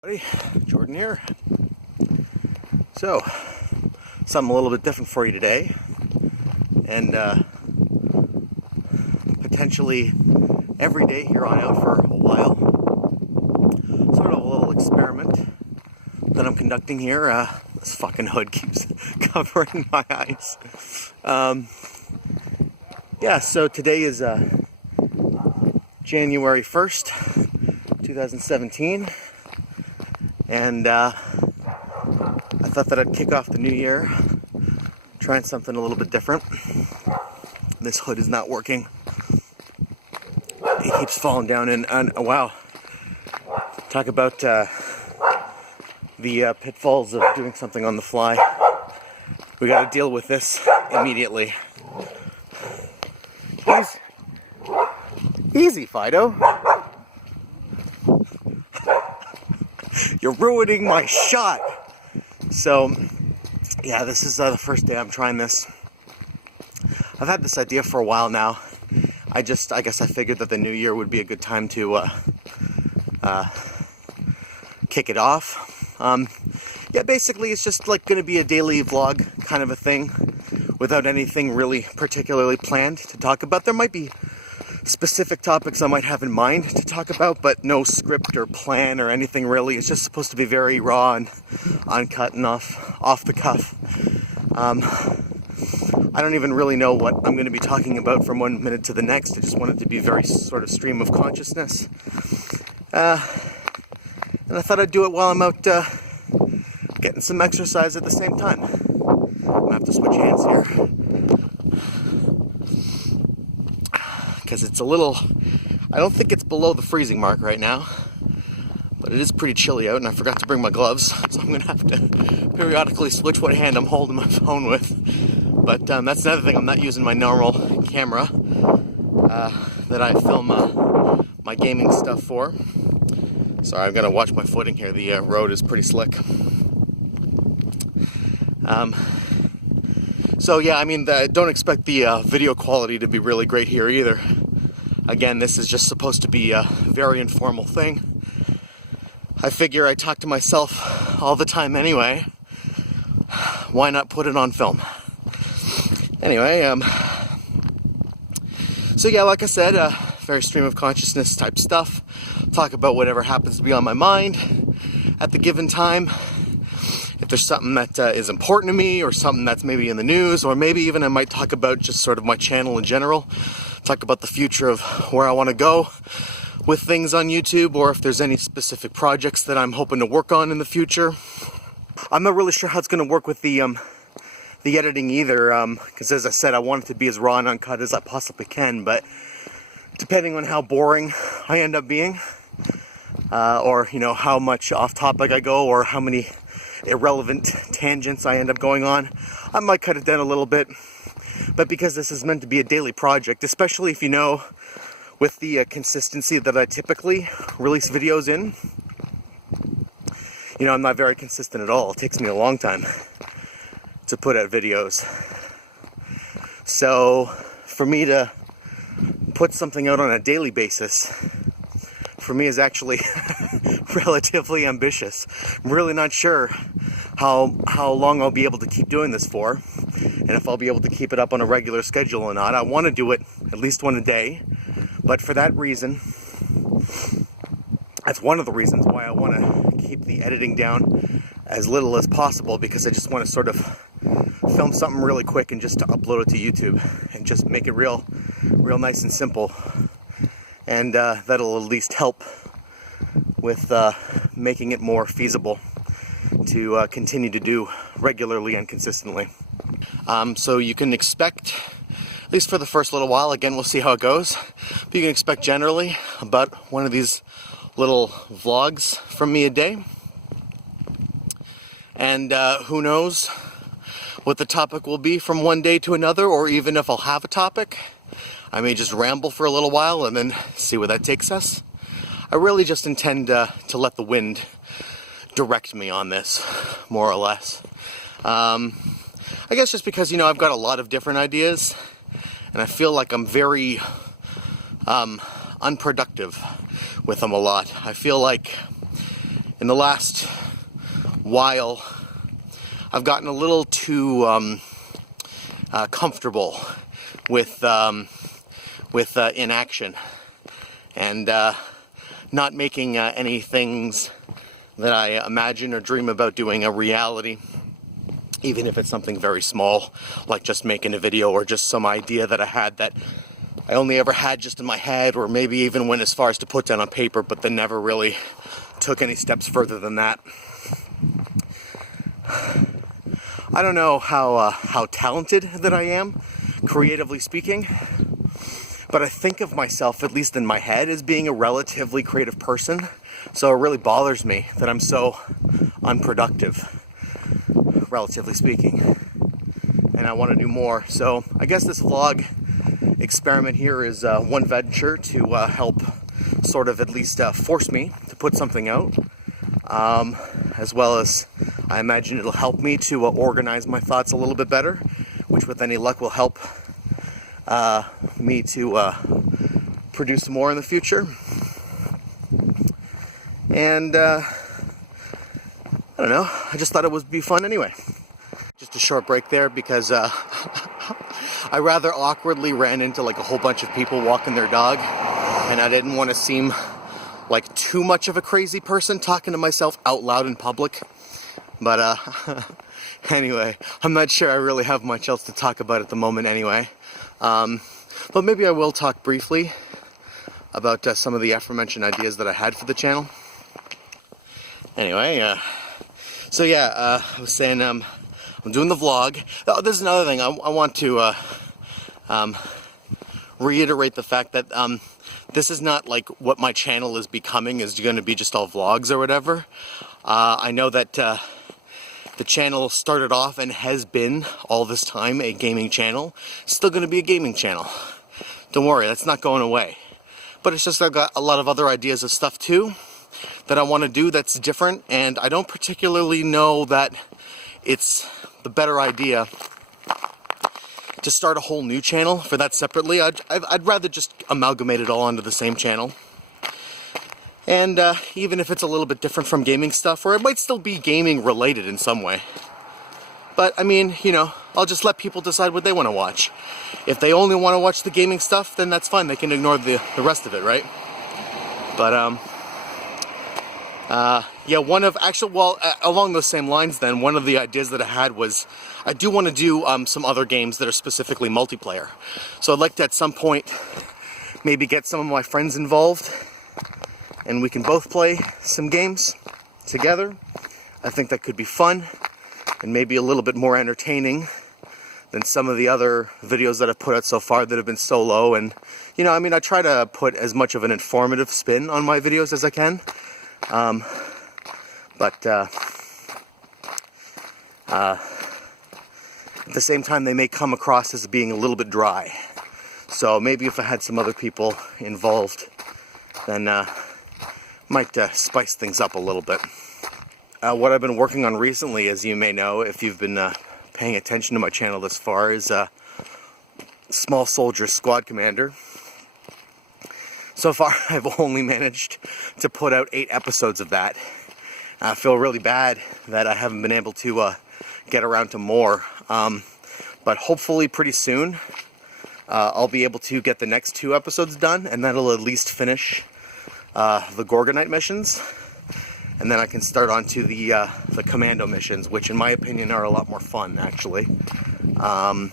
Buddy, Jordan here. So, something a little bit different for you today, and potentially every day here on out for a while. Sort of a little experiment that I'm conducting here. This fucking hood keeps covering my eyes. Yeah, so today is January 1st, 2017. And I thought that I'd kick off the new year trying something a little bit different. This hood is not working. It keeps falling down, and wow. Talk about the pitfalls of doing something on the fly. We got to deal with this immediately. Easy, Fido. You're ruining my shot. So, yeah, this is the first day I'm trying this. I've had this idea for a while now. I guess I figured that the new year would be a good time to kick it off. Yeah, basically it's just like going to be a daily vlog kind of a thing without anything really particularly planned to talk about. There might be specific topics I might have in mind to talk about, but no script or plan or anything really. It's just supposed to be very raw and uncut and off the cuff. I don't even really know what I'm going to be talking about from one minute to the next. I just want it to be very sort of stream of consciousness. And I thought I'd do it while I'm out getting some exercise at the same time. I'm going to have to switch hands here, because it's a little, I don't think it's below the freezing mark right now, but it is pretty chilly out, and I forgot to bring my gloves, so I'm going to have to periodically switch what hand I'm holding my phone with. But that's another thing, I'm not using my normal camera that I film my gaming stuff for. Sorry, I'm going to watch my footing here, the road is pretty slick. So yeah, I mean, don't expect the video quality to be really great here either. Again, this is just supposed to be a very informal thing. I figure I talk to myself all the time anyway. Why not put it on film? Anyway, so yeah, like I said, very stream of consciousness type stuff. Talk about whatever happens to be on my mind at the given time. If there's something that is important to me, or something that's maybe in the news, or maybe even I might talk about just sort of my channel in general, talk about the future of where I want to go with things on YouTube, or if there's any specific projects that I'm hoping to work on in the future. I'm not really sure how it's going to work with the editing either, because as I said, I want it to be as raw and uncut as I possibly can, but depending on how boring I end up being, or you know, how much off topic I go, or how many irrelevant tangents I end up going on, I might cut it down a little bit. But because this is meant to be a daily project, especially if you know with the consistency that I typically release videos in, you know, I'm not very consistent at all. It takes me a long time to put out videos. So for me to put something out on a daily basis, for me, is actually relatively ambitious. I'm really not sure how long I'll be able to keep doing this for, and if I'll be able to keep it up on a regular schedule or not. I want to do it at least one a day, but for that reason, that's one of the reasons why I want to keep the editing down as little as possible, because I just want to sort of film something really quick and just to upload it to YouTube and just make it real nice and simple. And that'll at least help with making it more feasible to continue to do regularly and consistently. So you can expect, at least for the first little while, again, we'll see how it goes, but you can expect generally about one of these little vlogs from me a day. And who knows what the topic will be from one day to another, or even if I'll have a topic. I may just ramble for a little while and then see where that takes us. I really just intend to let the wind direct me on this, more or less. I guess just because, you know, I've got a lot of different ideas, and I feel like I'm very unproductive with them a lot. I feel like in the last while, I've gotten a little too comfortable with inaction and not making any things that I imagine or dream about doing a reality, even if it's something very small, like just making a video or just some idea that I had that I only ever had just in my head, or maybe even went as far as to put down on paper, but then never really took any steps further than that. I don't know how talented that I am, creatively speaking, but I think of myself, at least in my head, as being a relatively creative person. So it really bothers me that I'm so unproductive, relatively speaking, and I want to do more. So I guess this vlog experiment here is one venture to help sort of at least force me to put something out, as well as I imagine it'll help me to organize my thoughts a little bit better, which with any luck will help me to produce more in the future. And I don't know, I just thought it would be fun anyway. Just a short break there because I rather awkwardly ran into like a whole bunch of people walking their dog, and I didn't want to seem like too much of a crazy person talking to myself out loud in public. But anyway, I'm not sure I really have much else to talk about at the moment anyway. But maybe I will talk briefly about some of the aforementioned ideas that I had for the channel. Anyway, so yeah, I was saying I'm doing the vlog. Oh, there's another thing. I want to reiterate the fact that this is not like what my channel is becoming, is going to be just all vlogs or whatever. I know that the channel started off and has been all this time a gaming channel. It's still going to be a gaming channel. Don't worry, that's not going away. But it's just I've got a lot of other ideas of stuff too that I want to do that's different, and I don't particularly know that it's the better idea to start a whole new channel for that separately. I'd rather just amalgamate it all onto the same channel. And even if it's a little bit different from gaming stuff, or it might still be gaming related in some way. But I mean, you know, I'll just let people decide what they want to watch. If they only want to watch the gaming stuff, then that's fine. They can ignore the rest of it, right? But yeah, along those same lines then, one of the ideas that I had was I do want to do some other games that are specifically multiplayer. So I'd like to at some point maybe get some of my friends involved and we can both play some games together. I think that could be fun and maybe a little bit more entertaining than some of the other videos that I've put out so far that have been solo. And, you know, I mean, I try to put as much of an informative spin on my videos as I can. But at the same time, they may come across as being a little bit dry. So maybe if I had some other people involved, then might spice things up a little bit. What I've been working on recently, as you may know, if you've been paying attention to my channel this far, is Small Soldier Squad Commander. So far, I've only managed to put out 8 episodes of that. I feel really bad that I haven't been able to get around to more. But hopefully pretty soon, I'll be able to get the next 2 episodes done, and that'll at least finish the Gorgonite missions. And then I can start on to the Commando missions, which in my opinion are a lot more fun, actually. But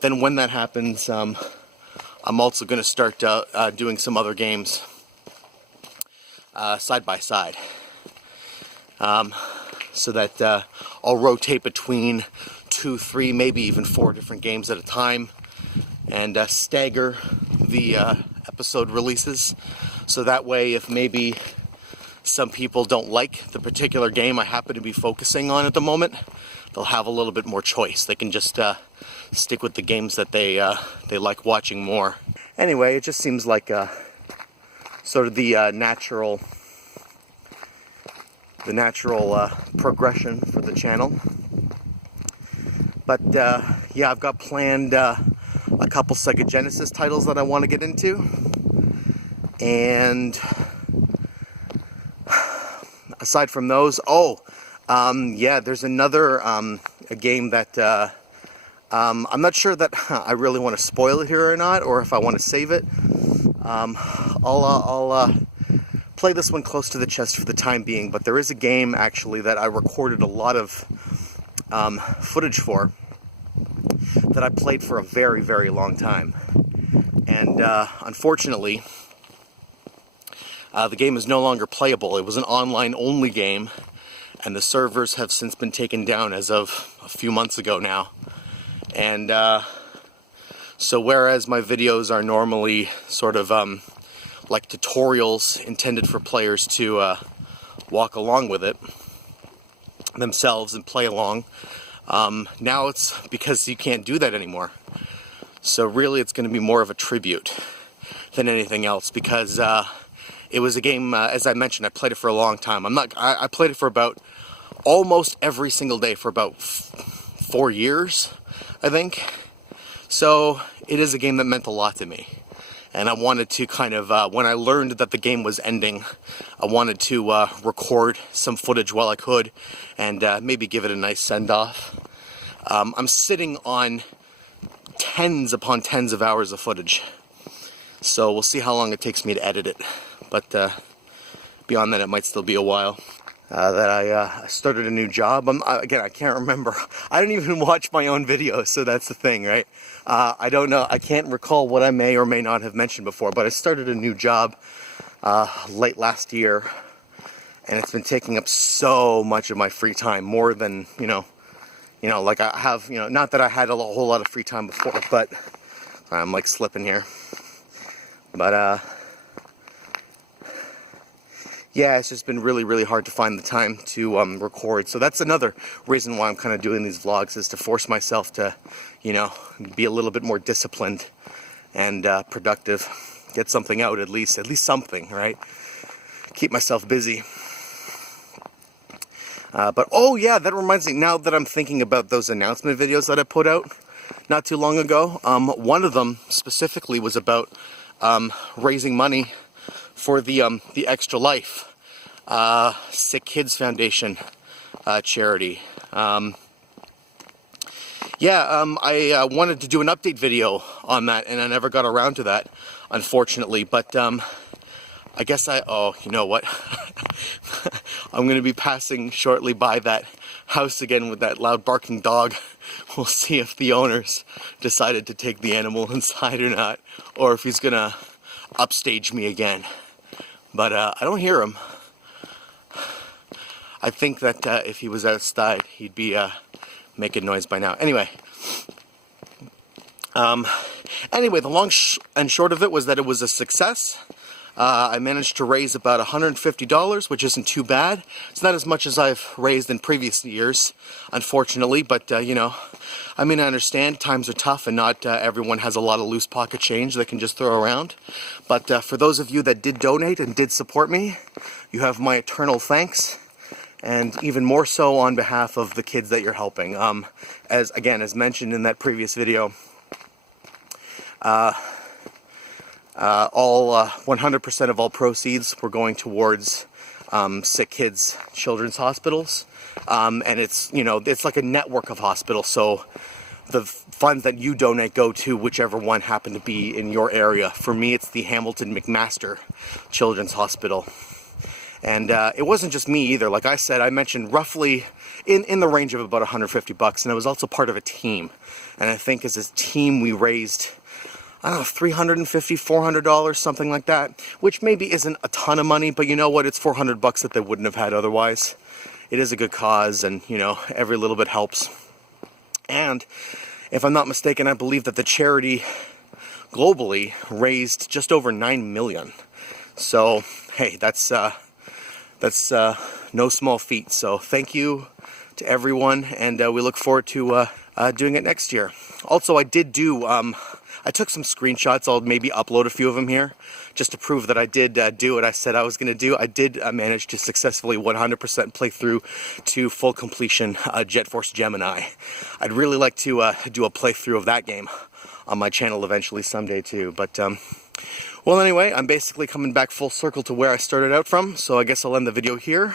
then when that happens, I'm also going to start doing some other games side by side, so that I'll rotate between 2, 3, maybe even 4 different games at a time, and stagger the episode releases, so that way if maybe some people don't like the particular game I happen to be focusing on at the moment, they'll have a little bit more choice. They can just stick with the games that they like watching more. Anyway, it just seems like sort of the natural progression for the channel. But yeah, I've got planned a couple Sega Genesis titles that I want to get into, and aside from those, yeah, there's another a game that I'm not sure that I really want to spoil it here or not, or if I want to save it. I'll play this one close to the chest for the time being, but there is a game actually that I recorded a lot of footage for that I played for a very, very long time. And unfortunately, the game is no longer playable. It was an online-only game, and the servers have since been taken down as of a few months ago now. And so whereas my videos are normally sort of like tutorials intended for players to walk along with it themselves and play along, now it's because you can't do that anymore. So really it's going to be more of a tribute than anything else, because it was a game, as I mentioned, I played it for a long time. I played it for about almost every single day for about 4 years, I think. So it is a game that meant a lot to me. And I wanted to kind of, when I learned that the game was ending, I wanted to record some footage while I could, and maybe give it a nice send-off. I'm sitting on tens upon tens of hours of footage, so we'll see how long it takes me to edit it. But beyond that, it might still be a while. That I started a new job. Again, I can't remember. I don't even watch my own videos, so that's the thing, right? I don't know. I can't recall what I may or may not have mentioned before, but I started a new job late last year, and it's been taking up so much of my free time, more than, like I have, not that I had a whole lot of free time before, but I'm like slipping here. But, yeah, it's just been really, really hard to find the time to record. So that's another reason why I'm kind of doing these vlogs, is to force myself to, be a little bit more disciplined and productive. Get something out, at least something, right? Keep myself busy. But, oh yeah, that reminds me, now that I'm thinking about those announcement videos that I put out not too long ago, one of them specifically was about raising money for the Extra Life Sick Kids Foundation charity. I wanted to do an update video on that, and I never got around to that, unfortunately. But I guess you know what? I'm going to be passing shortly by that house again with that loud barking dog. We'll see if the owners decided to take the animal inside or not, or if he's going to upstage me again. But I don't hear him. I think that if he was outside, he'd be making noise by now. Anyway, the long and short of it was that it was a success. I managed to raise about $150, which isn't too bad. It's not as much as I've raised in previous years, unfortunately, but I understand times are tough, and not everyone has a lot of loose pocket change they can just throw around. But for those of you that did donate and did support me, you have my eternal thanks, and even more so on behalf of the kids that you're helping. As mentioned in that previous video, all 100% of all proceeds were going towards sick kids children's hospitals, and it's like a network of hospitals, so the funds that you donate go to whichever one happen to be in your area. For me, it's the Hamilton McMaster Children's Hospital. And it wasn't just me either. Like I said, I mentioned roughly in the range of about $150, and I was also part of a team. And I think as a team we raised, I don't know, $350, $400, something like that, which maybe isn't a ton of money, but you know what? It's $400 that they wouldn't have had otherwise. It is a good cause, and every little bit helps. And if I'm not mistaken, I believe that the charity globally raised just over $9 million. So hey, that's no small feat. So thank you to everyone, and we look forward to doing it next year. Also, I did do I took some screenshots. I'll maybe upload a few of them here just to prove that I did do what I said I was going to do. I did manage to successfully 100% play through to full completion Jet Force Gemini. I'd really like to do a playthrough of that game on my channel eventually someday too. But Well, anyway, I'm basically coming back full circle to where I started out from, so I guess I'll end the video here.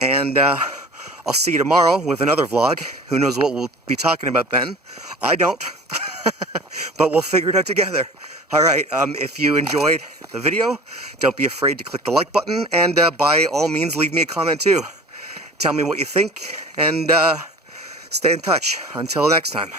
And I'll see you tomorrow with another vlog. Who knows what we'll be talking about then? I don't. But we'll figure it out together. Alright, if you enjoyed the video, don't be afraid to click the like button, and by all means leave me a comment too. Tell me what you think, and stay in touch. Until next time.